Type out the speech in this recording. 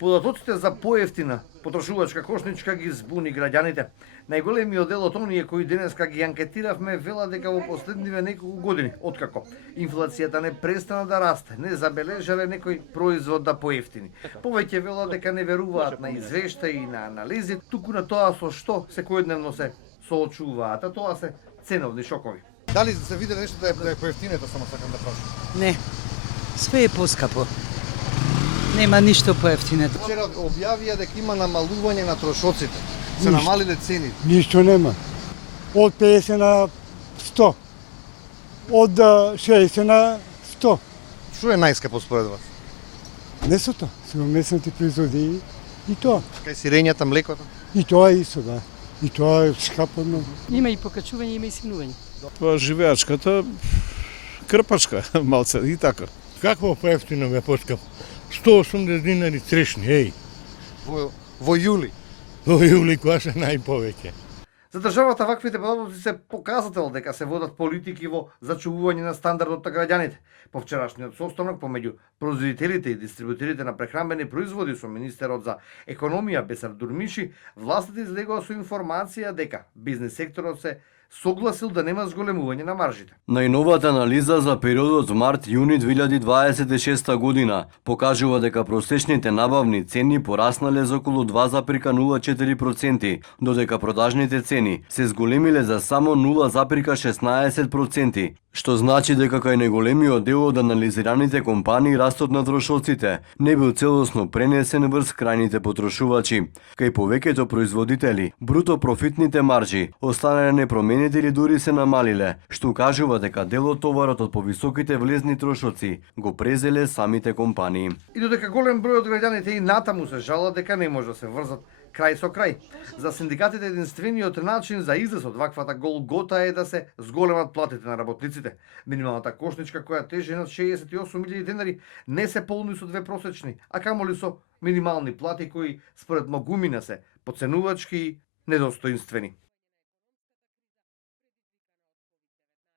Податоците за поевтина потрошувачка кошничка ги збуни граѓаните. Најголемиот дел од оние кои денеска ги анкетиравме велат дека во последниве неколку години, откако инфлацијата не престана да расте, не забележале некој производ да поевтини. Повеќе велат дека не веруваат на извештаи и на анализи, туку на тоа со што секојдневно се соочуваат, а тоа се ценовни шокови. Дали се виделе нешто да е поевтинето, само сакам да прашам? Не, све е поскапо. Нема ништо поевтинето. Вчера објавија дека има намалување на трошоците. Се намалиле цените. Ништо нема. Од 50 на 100. Од 60 на 100. Што е најскапо според вас? Месото, се месните производи и тоа. Кај сирењата, млекото? И тоа е исто, да. И тоа е скапо многу. Има и покачување, има и синување. Тоа живеачката крпачка малце и така. Какво поевтино бе поскапо? 180 динари трешни, еј. Во јули. Во јули која се најповеќе. За државата ваквите податоци се показател дека се водат политики во зачувување на стандардот на граѓаните. По вчерашниот состанок помеѓу производителите и дистрибутерите на прехранбени производи со министерот за економија Бесар Дурмиши, властите излегува со информација дека бизнес секторот се согласил да нема зголемување на маржите. Најновата анализа за периодот март-јуни 2026 година покажува дека просечните набавни цени пораснале за околу 2,04%, додека продажните цени се зголемиле за само 0,16%, што значи дека кај најголемиот дел од анализираните компании растот на трошоците не бил целосно пренесен врз крајните потрошувачи. Кај повеќето производители, бруто профитните маржи останале непроменети или дури се намалиле, што укажува дека дел од товарот од повисоките влезни трошоци го презеле самите компании. И додека голем број од граѓаните и натаму се жалат дека не може да се врзат крај со крај. За синдикатите единствениот начин за излез од ваквата голгота е да се зголемат платите на работниците. Минималната кошничка која тежи над 68.000 денари не се полни со две просечни, а камоли со минимални плати кои според многумина се поценувачки и недостоинствени.